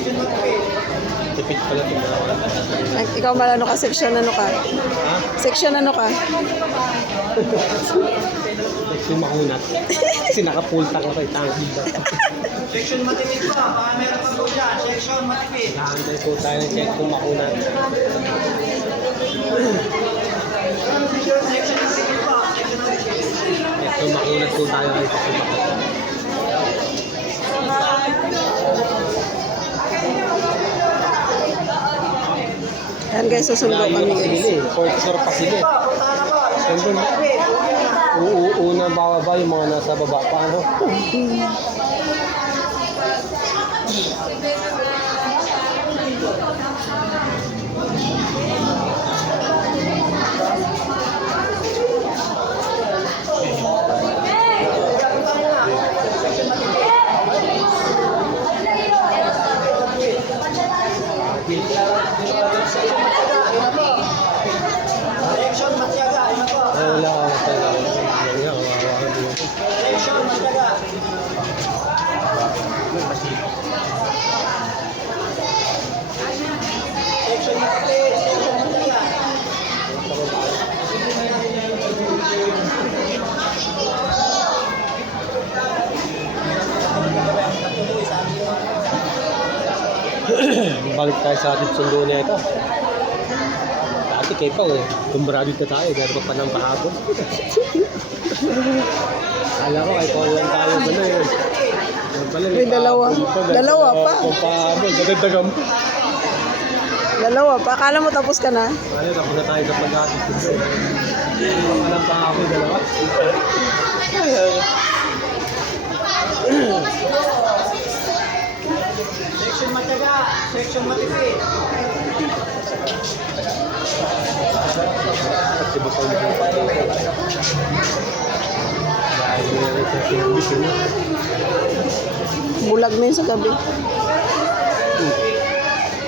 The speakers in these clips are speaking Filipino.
Tipid pala ito. Ay, ikaw malano ka? Section ano ka? Ha? Section ano ka? Section makunat. Kasi naka-full tank ako. Section matipid po, baka meron pa po dyan. Section matipid. Nakahantay po tayo ng check kung makunat. Section matipid po. Section matipid. Ito makunat po tayo kay Section makunat. Yan guys, susundo kami guys. nila eh. Portisor pa sila eh. Siyempre, u- una bababa yung mga nasa baba pa. Ano? Balik tayo sa ating sundo na ito. Dati kayo pa eh. Kumbara dito tayo. Meron pa ng pahapon. Kala ko kahit pa lang tayo ba na yun. Yan pala, May dalawa. Dalawa pa. Kung pahapon, dadagdagan pa. Dalawa pa. Akala mo tapos ka na? Ano, tapos na tayo sa pag-ating sundo. Walang pahapon, dalawa. Bulag na yun sa gabi.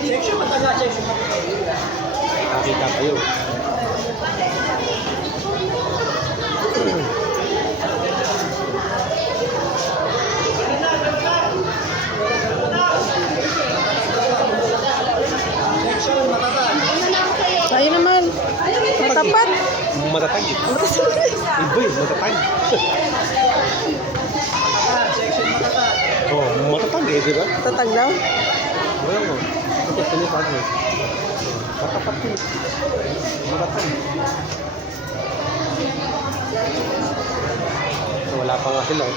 Section matyaga. Section matipid. Nakita kayo. Section matatag. Tayo naman. Matapat. Matatag eh. Iba eh, matatag. Matatag. Section matatag. oh, matatag eh, di ba? Tatag daw. Wala mo. Ito, pinipag mo. Matapat yun. Matatag. Wala pa nga sila. eh.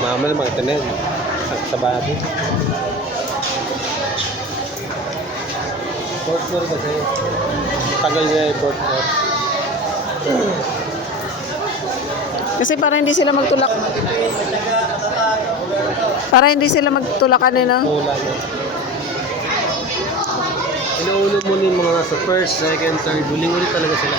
Mama naman, ito na yun. Sa, bago. Fourth floor kasi. Tagal niya floor. Kasi para hindi sila magtulak. Para hindi sila magtulakan eh, no? Inauna mo yung mga nasa first, second, third. Huling-huli talaga sila.